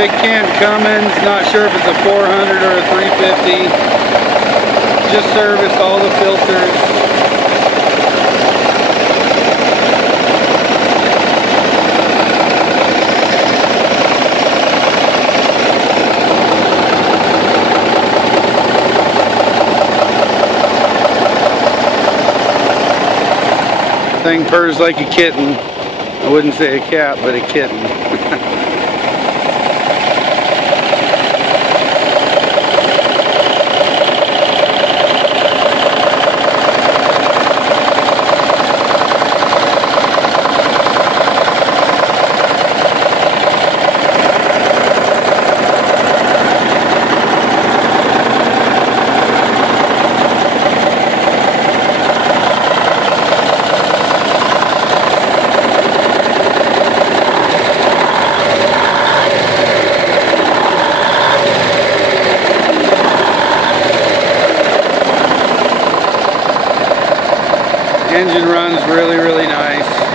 Big can Cummins, not sure if it's a 400 or a 350. Just serviced all the filters. Thing purrs like a kitten. I wouldn't say a cat, but a kitten. Engine runs really, really nice.